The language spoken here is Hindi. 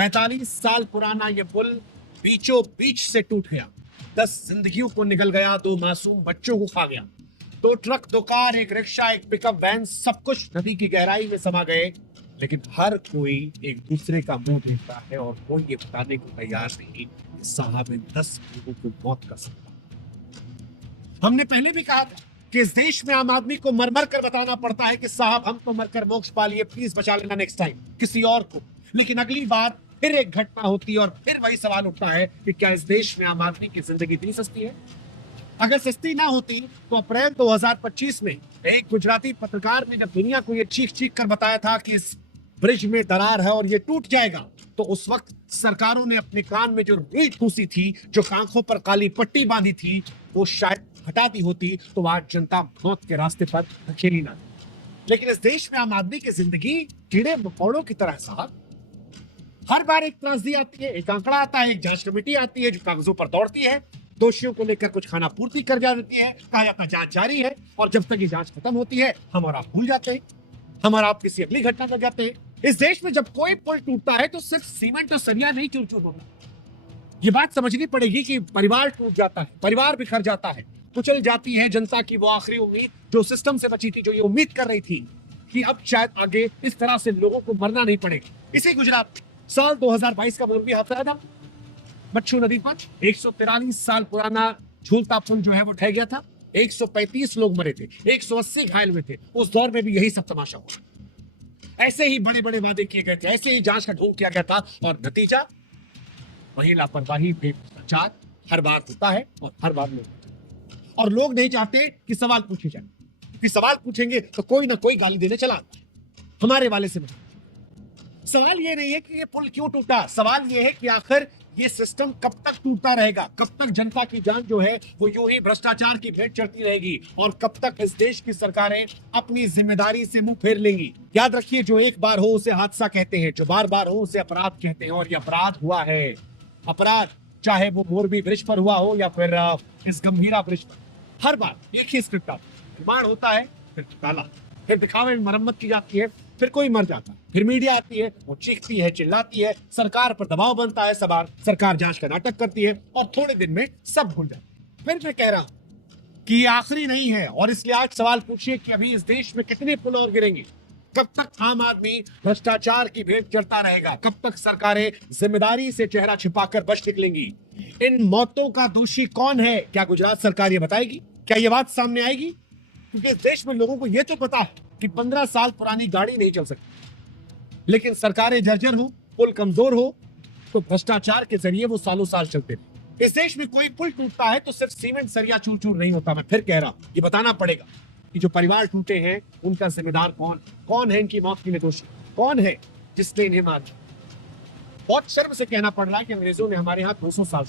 45 साल पुराना ये पुल बीचों बीच से टूट गया। 10 जिंदगियों को निगल गया, 2 मासूम बच्चों को खा गया। 2 ट्रक, 2 कार, एक रिक्शा, एक पिकअप वैन, सब कुछ नदी की गहराई में समा गए। लेकिन हर कोई एक दूसरे का मुंह देखता है और कोई ये बताने को तैयार नहीं कि साहब इन 10 लोगों को मौत का सपना। हमने पहले भी कहा था कि इस देश में आम आदमी को मर मर कर बताना पड़ता है कि साहब हम तो मरकर मोक्ष पा लिए, प्लीज बचा लेना नेक्स्ट टाइम किसी और को। लेकिन अगली बार फिर एक घटना होती है और फिर वही सवाल उठता है कि क्या इस देश में आम आदमी की जिंदगी इतनी सस्ती है? अगर सस्ती ना होती तो अप्रैल 2025 में एक गुजराती पत्रकार ने जब दुनिया को ये चीख चीख कर बताया था कि इस ब्रिज में दरार है और ये टूट जाएगा, तो उस वक्त सरकारों ने अपने कान में जो रीढ़ ठूसी थी, जो आंखों पर काली पट्टी बांधी थी, वो शायद हटा दी होती तो आज जनता मौत के रास्ते पर धकेली ना। लेकिन इस देश में आम आदमी की जिंदगी कीड़े मकोड़ों की तरह साहब। हर बार एक त्रासदी आती है, एक आंकड़ा आता है, एक जांच कमेटी आती है जो कागजों पर दौड़ती है, दोषियों को लेकर कुछ खाना पूर्ति कर जा देती है, कहा जाता है जांच जारी है, और जब तक ये जांच खत्म होती है हम और आप भूल जाते हैं, हम और आप किसी अगली घटना कर जाते हैं। इस देश में जब कोई पुल टूटता है तो सिर्फ सीमेंट और सरिया नहीं चूर चूर होता। ये बात समझनी पड़ेगी कि परिवार टूट जाता है, परिवार बिखर जाता है, कुचल जाती है जनता की वो आखिरी उम्मीद जो सिस्टम से बची थी, जो ये उम्मीद कर रही थी कि अब शायद आगे इस तरह से लोगों को मरना नहीं पड़ेगा। इसी गुजरात साल 2022 का मोरबी हादसा था, बच्चू नदी पर 143 साल पुराना झूलता पुल जो है वो ढह गया था, 135 लोग मरे थे, 180 घायल हुए थे। उस दौर में भी यही सब तमाशा हुआ। ऐसे ही बड़े बड़े वादे किए गए थे, ऐसे ही जांच का ढोंग किया गया था, और नतीजा वही लापरवाही, भ्रष्टाचार हर बार होता है और हर बार और लोग नहीं चाहते कि सवाल पूछे जाए, कि सवाल पूछेंगे तो कोई ना कोई गाली देने चला आता है। हमारे वाले से सवाल ये नहीं है कि ये पुल क्यों टूटा, सवाल ये है कि आखिर ये सिस्टम कब तक टूटता रहेगा, कब तक जनता की जान जो है वो यूं ही भ्रष्टाचार की भेंट चढ़ती रहेगी, और कब तक इस देश की सरकारें अपनी जिम्मेदारी से मुंह फेर लेंगी। याद रखिए, जो एक बार हो उसे हादसा कहते हैं, जो बार बार हो उसे अपराध कहते हैं, और ये अपराध हुआ है। अपराध चाहे वो मोरबी ब्रिज पर हुआ हो या फिर इस गंभीरा ब्रिज पर, हर बार एक ही स्क्रिप्ट आता है, निर्माण होता है, फिर ताला, फिर दिखावे में मरम्मत की जाती है, फिर कोई मर जाता है, फिर मीडिया आती है, वो चीखती है, चिल्लाती है, सरकार पर दबाव बनता है, सरकार जांच का नाटक करती है, और थोड़े दिन में सब भूल जाते हैं। फिर मैं कह रहा हूं कि ये आखिरी नहीं है, और इसलिए आज सवाल पूछिए कि अभी इस देश में कितने पुल और गिरेंगे? कब तक आम आदमी भ्रष्टाचार की भेंट चढ़ता रहेगा? कब तक सरकारें जिम्मेदारी से चेहरा छिपाकर बच निकलेंगी? इन मौतों का दोषी कौन है? क्या गुजरात सरकार ये बताएगी? क्या ये बात सामने आएगी? क्योंकि इस देश में लोगों को ये तो पता है कि 15 साल पुरानी गाड़ी नहीं चल सकती, लेकिन सरकारें जर्जर हो, पुल कमजोर हो, तो भ्रष्टाचार के जरिए वो सालों साल चलते रहे। इस देश में कोई पुल टूटता है तो सिर्फ सीमेंट सरिया चूर चूर नहीं होता। मैं फिर कह रहा हूं, ये बताना पड़ेगा कि जो परिवार टूटे हैं उनका जिम्मेदार कौन है, इनकी मौत के लिए दोषी कौन है, जिसने इन्हें मारा। बहुत शर्म से कहना पड़ रहा है कि अंग्रेजों ने हमारे यहाँ 200 साल